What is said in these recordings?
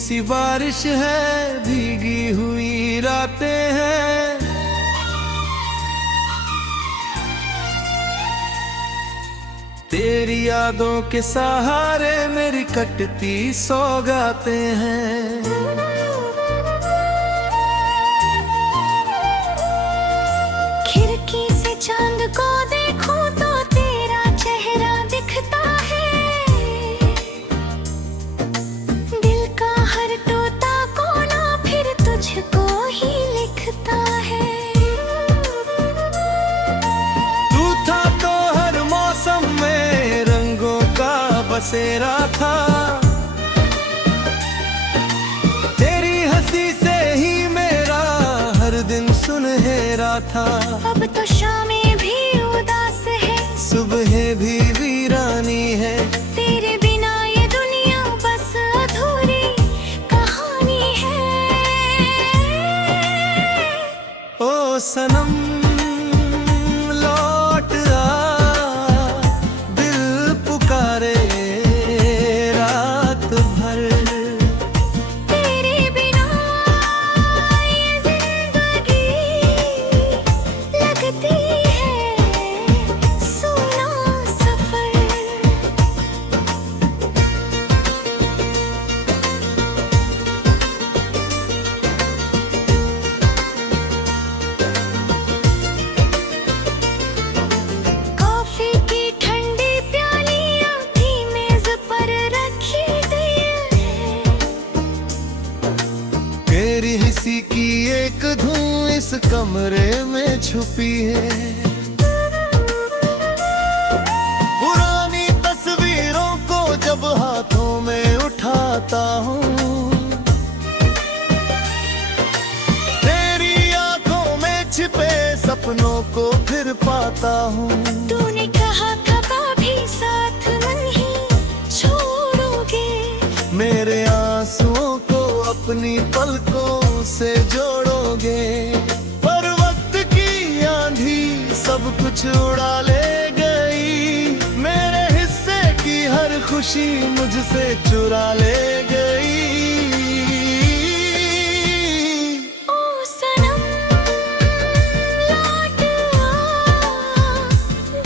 सी बारिश है, भीगी हुई रातें हैं। तेरी यादों के सहारे मेरी कटती सौगातें हैं। खिड़की से चांद को देखूं तो तेरा चेहरा दिखता है। दिल का हर टूटा कोना फिर तुझको ही लिखता है। तू था तो हर मौसम में रंगों का बसेरा था। तेरी हंसी से ही मेरा हर दिन सुनहरा था। अब तो शामें भी उदास है, सुबह भी वीरानी है। तेरे बिना ये दुनिया बस अधूरी कहानी है। ओ सनम लौट आ, दिल पुकारे रात भर। तेरे बिना ये जिंदगी लगती है सूना सफर। कॉफी की ठंडी प्यालियां भी मेज पर रखी गई है। तेरी हंसी की एक धुन इस कमरे में छुपी है। पुरानी तस्वीरों को जब हाथों में उठाता हूँ, तेरी आंखों में छिपे सपनों को फिर पाता हूँ। तूने कहा था कभी साथ नहीं छोड़ोगे। मेरे आंसुओं को अपनी पलकों से जोड़ोगे। पर वक्त की आंधी सब कुछ उड़ा ले गई। मेरे हिस्से की हर खुशी मुझसे चुरा ले गई। ओ सनम लौट आ,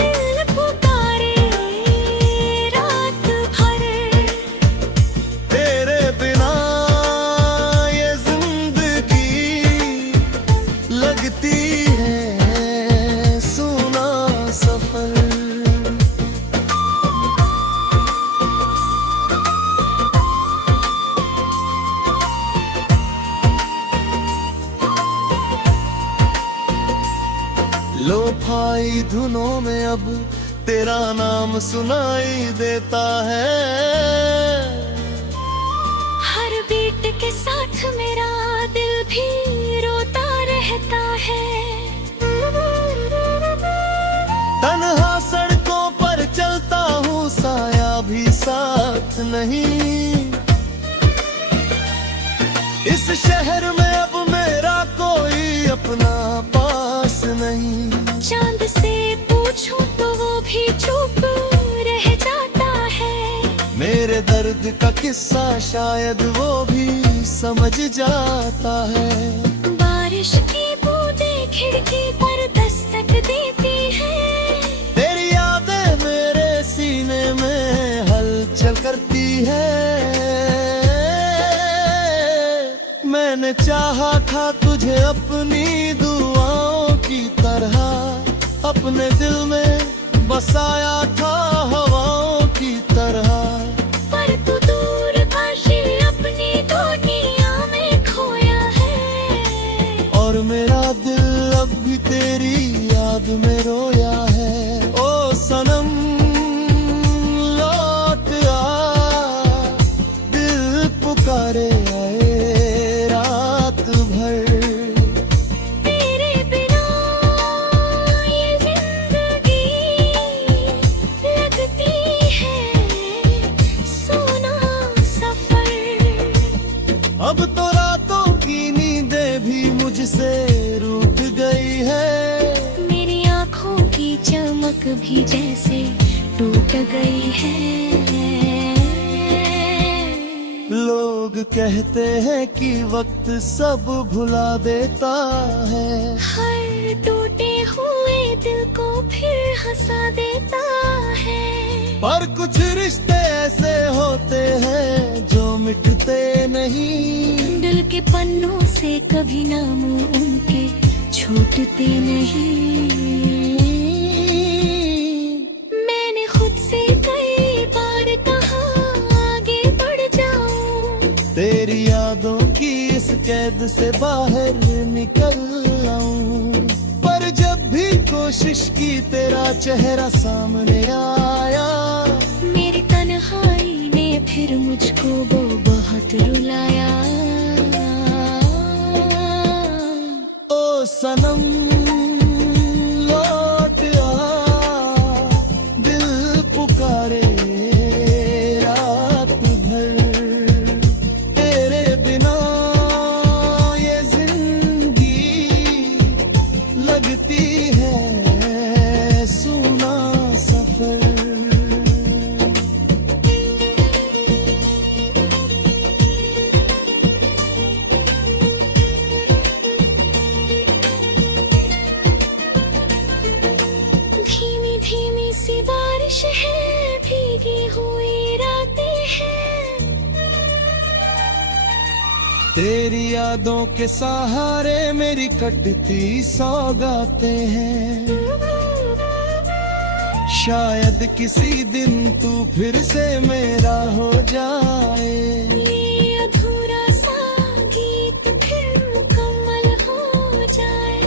दिल पुकारे रात भर। तेरे बिना ये जिंदगी लगती है सूना सफर। लोफाई धुनों में अब तेरा नाम सुनाई देता है। हर बीट के साथ मेरा दिल भी रोता रहता है। तन्हा सड़कों पर चलता हूँ, साया भी साथ नहीं। इस शहर में अब मेरा कोई अपना पास नहीं। चांद से पूछूं तो वो भी चुप रह जाता है। मेरे दर्द का किस्सा शायद वो भी समझ जाता है। बारिश की बूंदें खिड़की पर दस्तक देती है। तेरी यादें मेरे सीने में हलचल करती है। मैंने चाहा था तुझे अपनी दुआओं की तरह, अपने दिल में बसाया था हवाओं की तरह। पर तू दूर काशी अपनी दुनिया में खोया है। और मेरा दिल अब भी तेरी याद में रोया है। ओ सनम लौट आ, दिल पुकारे आए रात भर। तेरे बिना ये जिंदगी लगती है सूना सफर। अब तो रातों की नींदें भी मुझसे रूठ गई है। मेरी आँखों की चमक भी जैसे टूट गई है। लोग कहते हैं कि वक्त सब भुला देता है, हर टूटे हुए दिल को फिर हंसा देता है। पर कुछ रिश्ते ऐसे होते हैं जो मिटते नहीं, दिल के पन्नों से कभी नाम उनके छूटते नहीं। मैंने खुद से कई बार कहा आगे बढ़ जाऊं, तेरी यादों की इस कैद से बाहर निकल आऊं। पर जब भी कोशिश की तेरा चेहरा सामने आया, मेरी तन्हाई ने फिर मुझको वो बहुत रुलाया। ओ सनम लौट आ, दिल पुकारे रात भर, तेरे बिना ये जिंदगी लगती है सूना सफर। धीमी धीमी सी बारिश है, भीगी हुई रातें हैं। तेरी यादों के सहारे मेरी कटती सौगातें हैं। शायद किसी दिन तू फिर से मेरा हो जाए, ये अधूरा सा गीत फिर मुकम्मल हो जाए।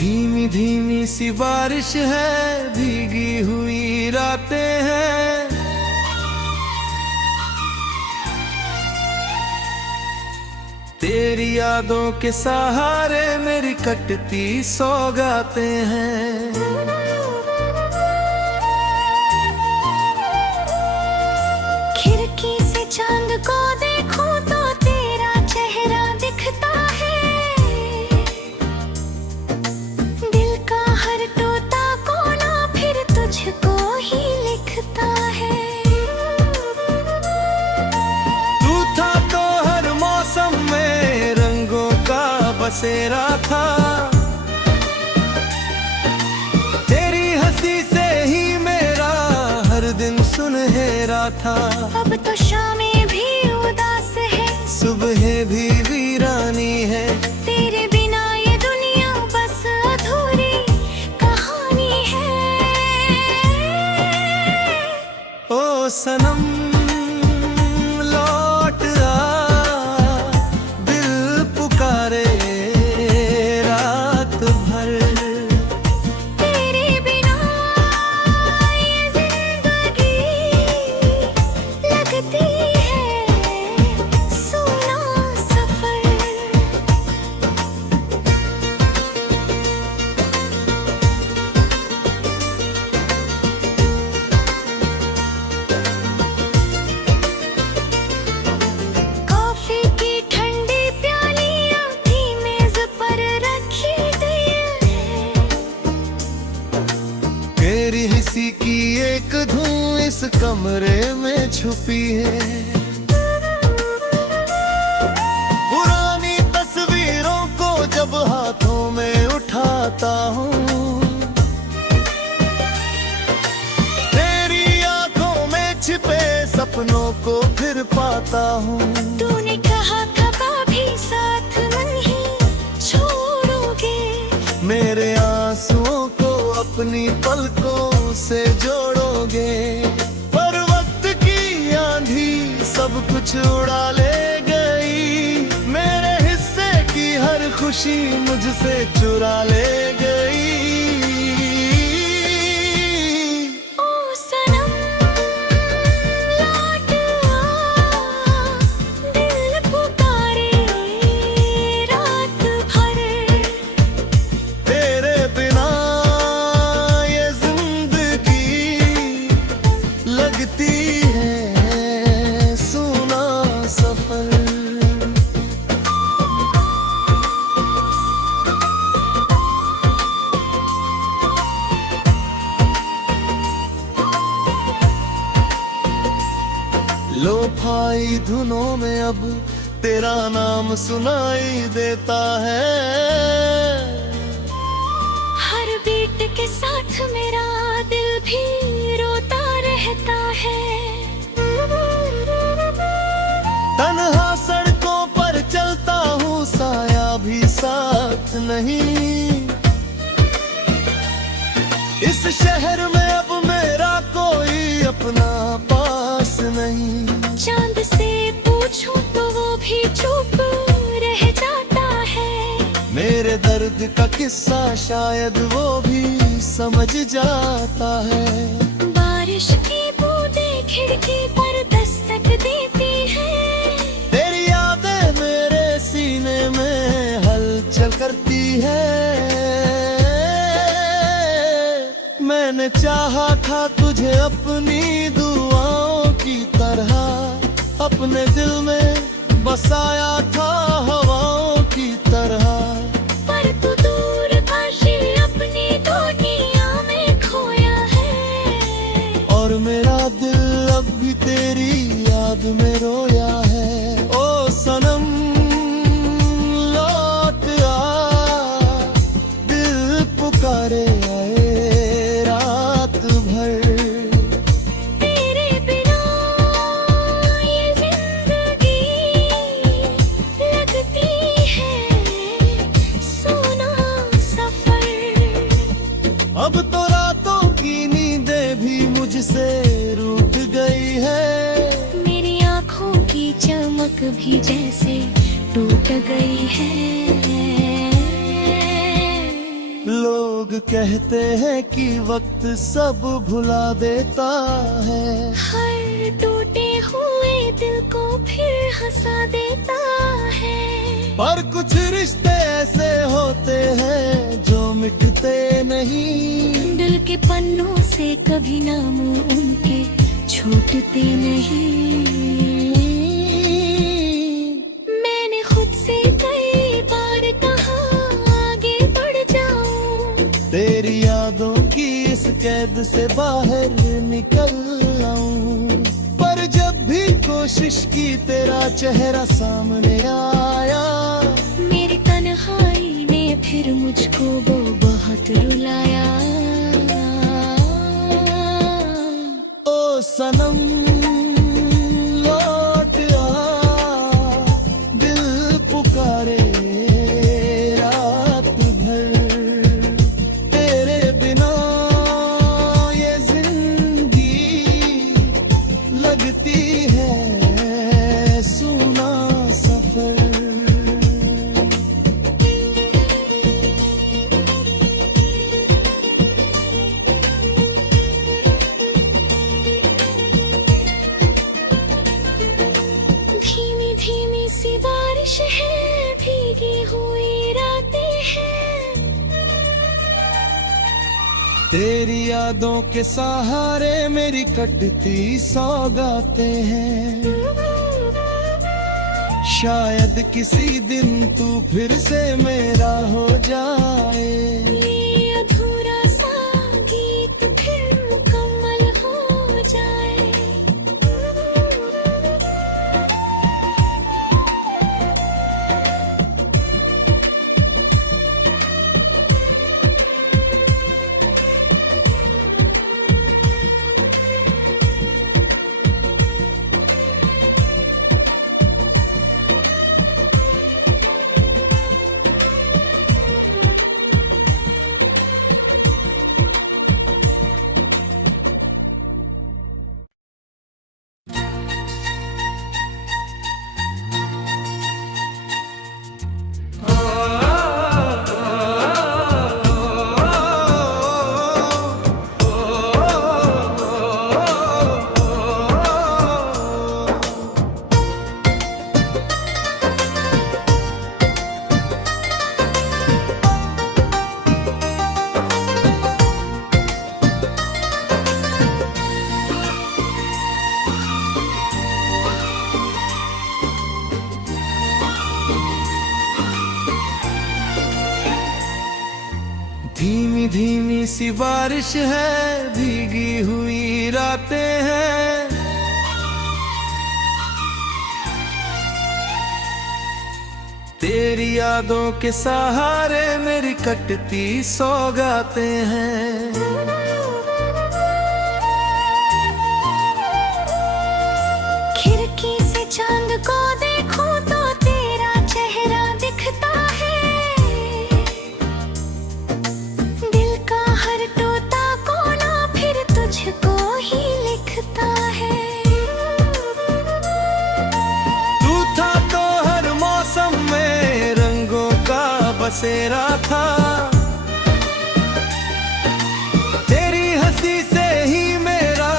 धीमी धीमी सी बारिश है, भीगी हुई रातें हैं। तेरी यादों के सहारे मेरी कटती सौगातें हैं। खिड़की से चांद को देखूं तो तेरा चेहरा दिखता है। दिल का हर टूटा कोना फिर तुझको ही लिखता है। तू था तो हर मौसम में रंगों का बसेरा था, तेरी हंसी से ही मेरा हर दिन सुनहरा था। अब तो शामें भी उदास है, सुबह भी वीरानी है, तेरे बिना ये दुनिया बस अधूरी कहानी है। ओ सनम लौट आ, दिल पुकारे रात भर, तेरे बिना ये जिंदगी लगती है सूना सफर। कॉफी की ठंडी प्यालियां भी मेज पर रखी गई है। तेरी हंसी की एक धुन इस कमरे में छुपी है। पुरानी तस्वीरों को जब हाथों में उठा जाता हूँ। तेरी आंखों में छिपे सपनों को फिर पाता हूँ। तूने कहा था कभी साथ नहीं छोड़ोगे, मेरे आंसुओं को अपनी पलकों से जोड़ोगे। पर वक्त की आंधी सब कुछ उड़ा ले गई, मेरे हिस्से की हर खुशी मुझसे चुरा ले गई। ओ सनम लौट आ, दिल पुकारे रात भर। तेरे बिना ये जिंदगी लगती है सूना सफर। लो भाई धुनों में अब तेरा नाम सुनाई देता है। हर बीट के साथ मेरा दिल भी रोता रहता है। तन्हा सड़कों पर चलता हूँ, साया भी साथ नहीं। इस शहर में अब मेरा कोई अपना पास नहीं। चांद से पूछूं तो वो भी चुप रह जाता है। मेरे दर्द का किस्सा शायद वो भी समझ जाता है। बारिश की बूंदें खिड़की पर दस्तक देती है। तेरी यादें मेरे सीने में हलचल करती है। मैंने चाहा था तुझे अपनी दुआओं की तरह, अपने दिल में बसाया था हवाओं की तरह। पर तू दूर काशी अपनी दुनिया में खोया है, और मेरा दिल अब भी तेरी याद में रोया है। ओ सनम लौट आ, दिल पुकारे आए रात भर। तेरे बिना ये जिंदगी लगती है सोना सफर। अब तो रातों की नींदें भी मुझसे रूठ गई है। मेरी आँखों की चमक भी जैसे टूट गई है। लोग कहते हैं कि वक्त सब भुला देता है, हर टूटे हुए दिल को फिर हंसा देता है। पर कुछ रिश्ते ऐसे होते हैं जो मिटते नहीं। दिल के पन्नों से कभी नाम उनके छूटते नहीं। मैंने खुद से कई बार कहा आगे बढ़ जाऊं, तेरी यादों की इस कैद से बाहर निकल आऊं। पर जब भी कोशिश की तेरा चेहरा सामने आया, मेरी तन्हाई ने फिर मुझको वो बहुत रुलाया। ओ सनम लौट आ, दिल पुकारे रात भर। तेरे बिना ये जिंदगी लगती है सूना सफर। धीमी धीमी सी बारिश है, भीगी हुई रातें हैं। तेरी यादों के सहारे मेरी कटती सौगातें हैं। शायद किसी दिन तू फिर से मेरा हो जाए। ये अधूरा सा गीत फिर मुकम्मल हो जाए। सी बारिश है, भीगी हुई रातें हैं। तेरी यादों के सहारे मेरी कटती सौगातें हैं। खिड़की से चांद को देखूं तो तेरा चेहरा दिखता है। दिल का हर टूटा कोना फिर तुझको ही लिखता है। तू था तो हर मौसम में रंगों का बसेरा था। तेरी हंसी से ही मेरा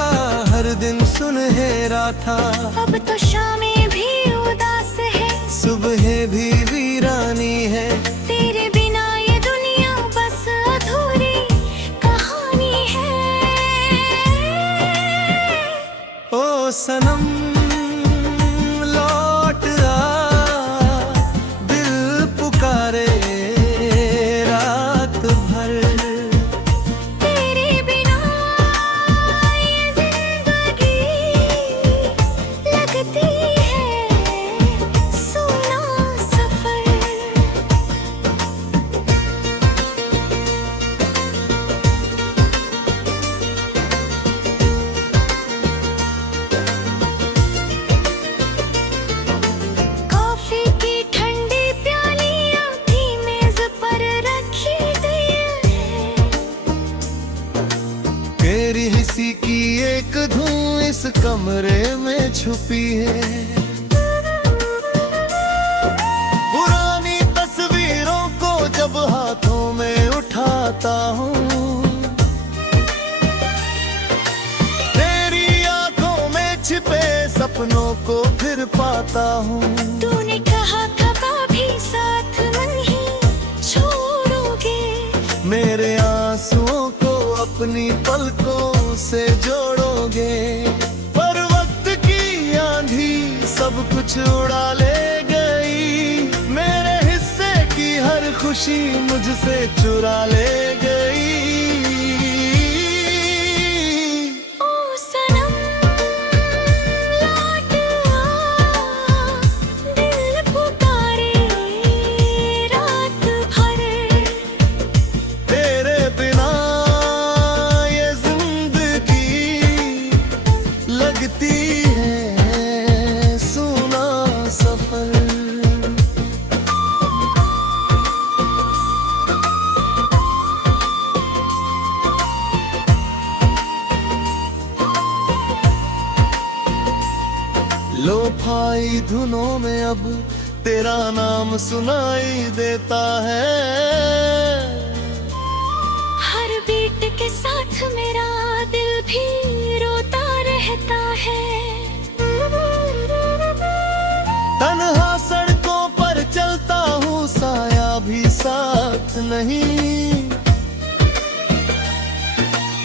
हर दिन सुनहरा था। अब तो शामें भी उदास है, सुबह भी वीरानी है। तेरे बिना ये दुनिया बस अधूरी कहानी है। ओ सनम लौट आ, दिल पुकारे रात भर। तेरे बिना ये जिंदगी लगती है सूना सफर। कॉफी की ठंडी प्यालियां भी मेज पर रखी गई है। तेरी हंसी की एक धुन इस कमरे में छुपी है। पुरानी तस्वीरों को जब हाथों में उठाता हूँ, तेरी आंखों में छिपे सपनों को फिर पाता हूँ। तूने कहा था कभी साथ नहीं छोड़ोगे। मेरे आंसुओं को अपनी पलकों से जोड़ोगे। पर वक्त की आंधी सब कुछ उड़ा ले गई। मेरे हिस्से की हर खुशी मुझसे चुरा ले गई। ओ सनम लौट आ, दिल पुकारे रात भर। तेरे बिना ये जिंदगी लगती है सूना सफर। लोफाई धुनों में अब तेरा नाम सुनाई देता है। हर बीट के साथ मेरा दिल भी रोता रहता है। तन्हा सड़कों पर चलता हूँ, साया भी साथ नहीं।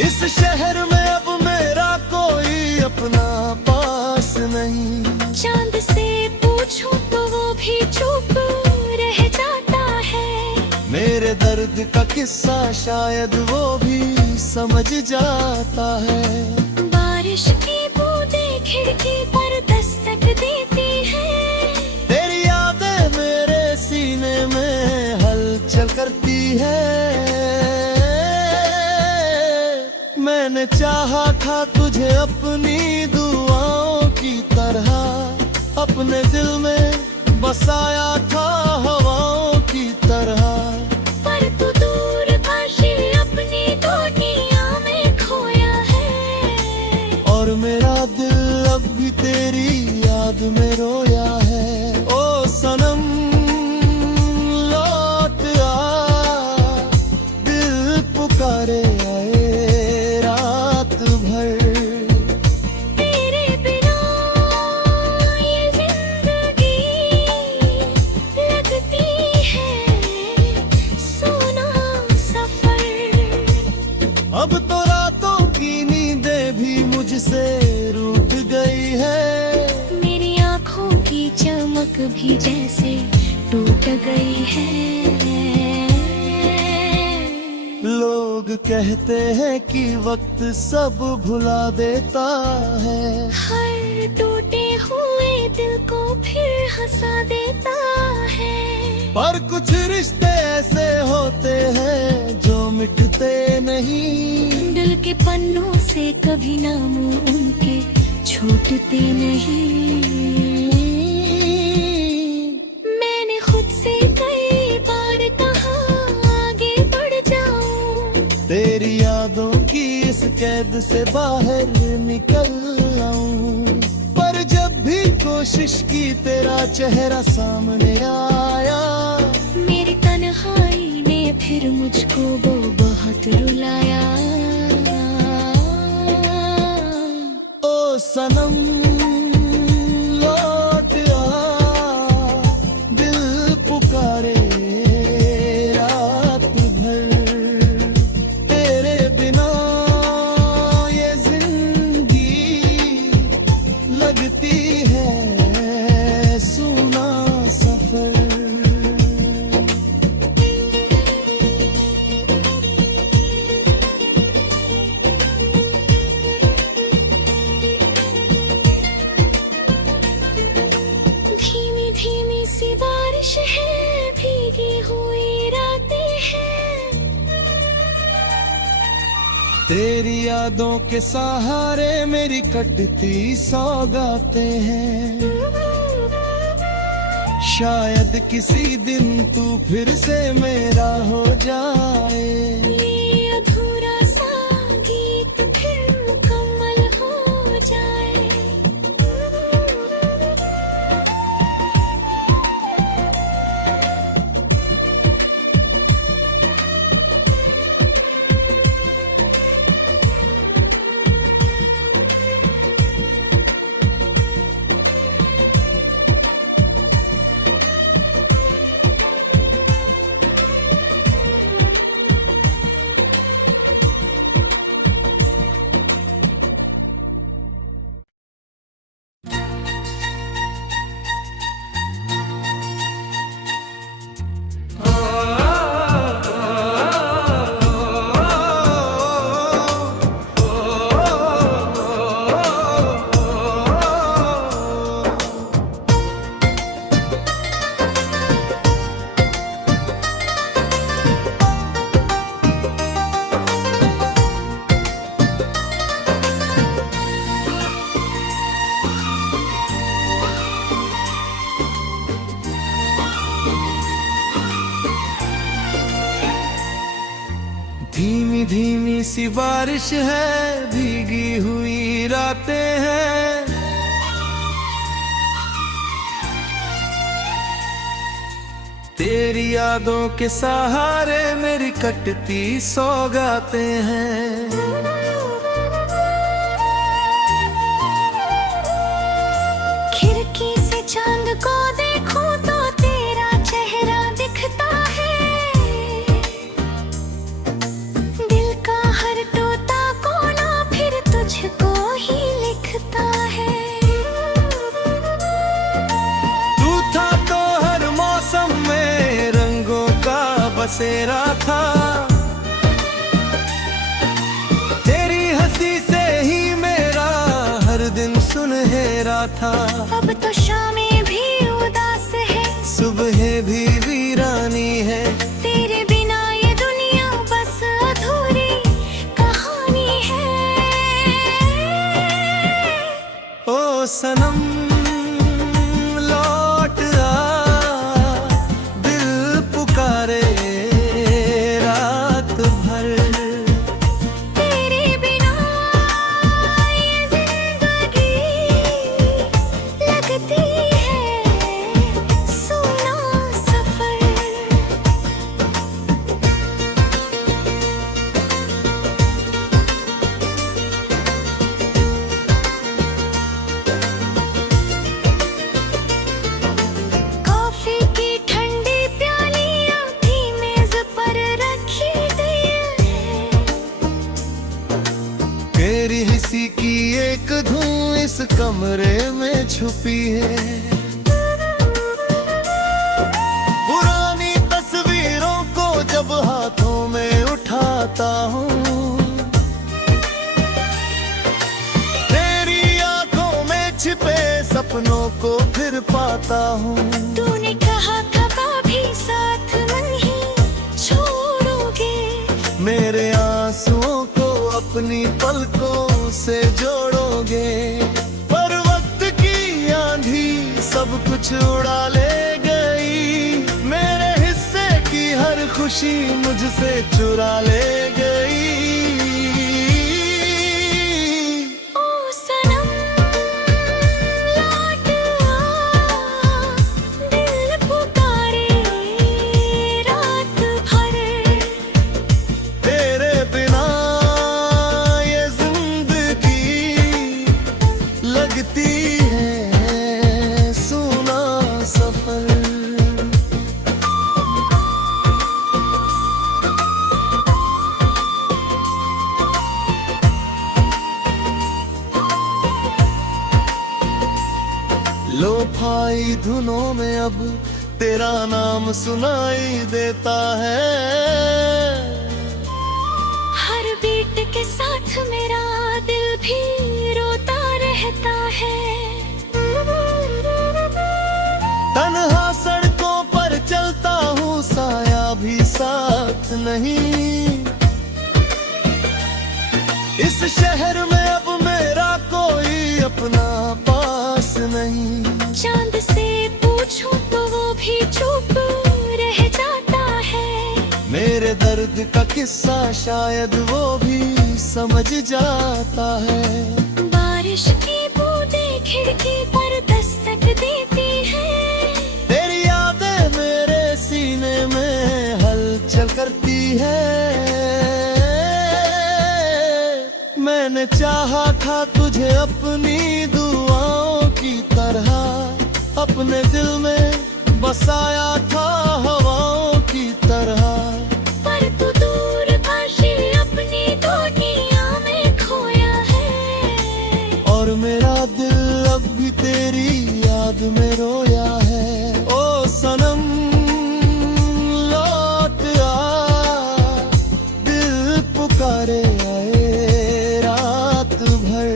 इस शहर में अब मेरा कोई अपना पास नहीं। चांद से पूछूं तो वो भी चुप रह जाता है। मेरे दर्द का किस्सा शायद वो भी समझ जाता है। बारिश की बूंदें खिड़की पर दस्तक देती है। तेरी यादें मेरे सीने में हलचल करती है। मैंने चाहा था तुझे अपनी दुआओं की तरह, अपने दिल में बसाया था हवाओं की तरह। पर तू दूर काशी अपनी दुनिया में खोया है। और मेरा दिल अब भी तेरी याद में रोया है। ओ सनम लौट आ, दिल पुकारे आए रात भर। तेरे बिना ये जिंदगी लगती है सूना सफर। अब तो रातों की नींदें भी मुझसे रूठ गई है। मेरी आँखों की चमक भी जैसे टूट गई है। लोग कहते हैं कि वक्त सब भुला देता है, हर टूटे हुए दिल को फिर हंसा देता है। पर कुछ रिश्ते ऐसे होते हैं जो मिटते नहीं, दिल के पन्नों से कभी नाम उनके छूटते नहीं। मैंने खुद से कई बार कहा आगे बढ़ जाऊं, तेरी यादों की इस कैद से बाहर निकल आऊं। पर जब भी कोशिश की तेरा चेहरा सामने आया, मेरी तन्हाई ने फिर मुझको वो बहुत रुलाया। ओ सनम लौट आ, दिल पुकारे रात भर, तेरे बिना ये जिंदगी लगती है सुना सफर। धीमी धीमी सी बारिश है, भीगी हुई रातें हैं। तेरी यादों के सहारे मेरी कटती सौगातें हैं। शायद किसी दिन तू फिर से मेरा हो जाए, ये अधूरा सा गीत फिर मुकम्मल हो जाए। धीमी धीमी सी बारिश है, भीगी हुई रातें हैं। तेरी यादों के सहारे मेरी कटती सौगातें हैं। खिड़की से चांद को देखूं तो तेरा चेहरा दिखता है। दिल का हर टूटा कोना फिर तुझको ही लिखता है। तू था तो हर मौसम में रंगों का बसेरा था, तेरी हंसी से ही मेरा हर दिन सुनहरा था। अब तो शामें भी उदास है, सुबह भी वीरानी है, तेरे बिना ये दुनिया बस अधूरी कहानी है। ओ सनम लौट आ, दिल पुकारे रात भर, तेरे बिना ये जिंदगी लगती है सुना सफर। कॉफी की ठंडी प्यालियां भी मेज पर रखी गई है। तेरी हंसी की एक धुन इस कमरे में छुपी है। पुरानी तस्वीरों को जब हाथों में उठा जाता हूँ। तेरी आंखों में छिपे सपनों को फिर पाता हूँ। तूने कहा कभी साथ नहीं छोड़ोगे, मेरे आंसुओं को अपनी पलकों से जोड़ोगे। पर वक्त की आंधी सब कुछ उड़ा ले गई, मेरे हिस्से की हर खुशी मुझसे चुरा ले गई। ओ सनम लौट आ, दिल पुकारे रात भर। तेरे बिना ये जिंदगी लगती है सूना सफर। लो भाई धुनों में अब तेरा नाम सुनाई देता है। हर बीट के साथ मेरा दिल भी रोता रहता है। तन्हा सड़कों पर चलता हूँ, साया भी साथ नहीं। इस शहर में अब मेरा कोई अपना पास नहीं। चांद से पूछूं तो वो भी चुप रह जाता है। मेरे दर्द का किस्सा शायद वो भी समझ जाता है। बारिश की बूंदें खिड़की पर दस्तक देती है। तेरी यादें मेरे सीने में हलचल करती है। मैंने चाहा था तुझे अपनी दुआओं की तरह, अपने दिल में बसाया था हवाओं की तरह। पर तू दूर काशी अपनी दुनिया में खोया है, और मेरा दिल अब भी तेरी याद में रोया है। ओ सनम लौट आ, दिल पुकारे आए रात भर।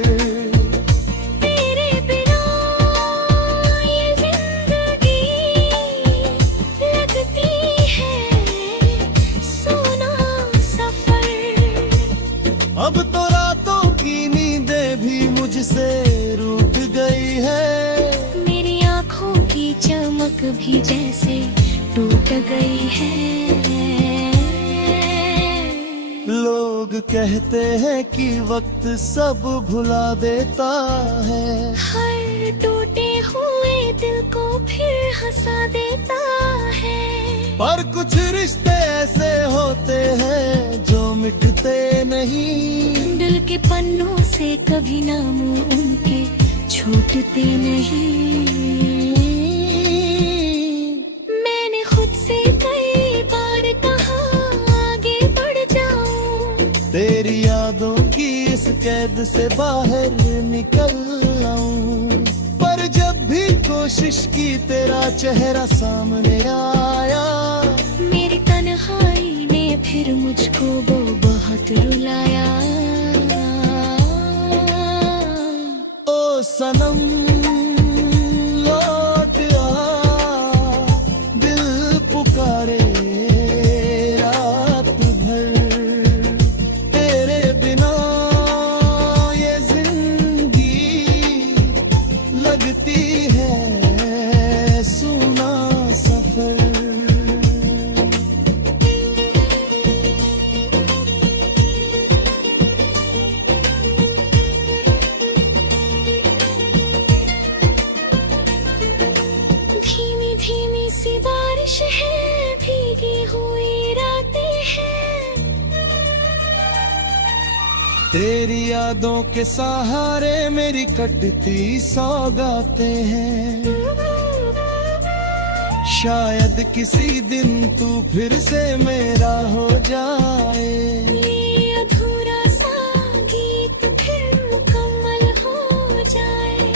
तेरे बिना ये जिंदगी लगती है सोना सफर। अब तो रातों की नींदें भी मुझसे रूठ गई है। मेरी आँखों की चमक भी जैसे टूट गई है। लोग कहते हैं कि वक्त सब भुला देता है, हर टूटे हुए दिल को फिर हंसा देता है। पर कुछ रिश्ते ऐसे होते हैं जो मिटते नहीं। दिल के पन्नों से कभी नाम उनके छूटते नहीं। मैंने खुद से कई बार कहा आगे बढ़ जाऊं, तेरी यादों की इस कैद से बाहर निकल आऊं। पर जब भी कोशिश की तेरा चेहरा सामने आया, मेरी तन्हाई ने फिर मुझको वो बहुत रुलाया। ओ सनम लौट आ, दिल पुकारे रात भर। तेरे बिना ये जिंदगी लगती है सूना सफर। धीमी धीमी सी बारिश है, भीगी हुई रातें हैं। तेरी यादों के सहारे मेरी कटती सौगातें हैं। शायद किसी दिन तू फिर से मेरा हो जाए। ये अधूरा सा गीत फिर मुकम्मल हो जाए।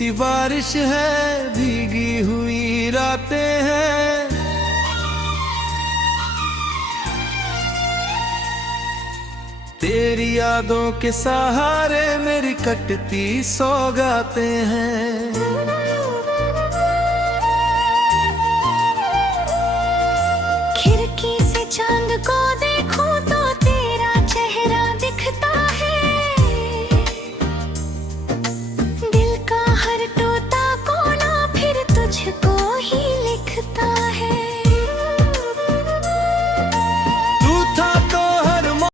सी बारिश है, भीगी हुई रातें हैं। तेरी यादों के सहारे मेरी कटती सौगातें हैं।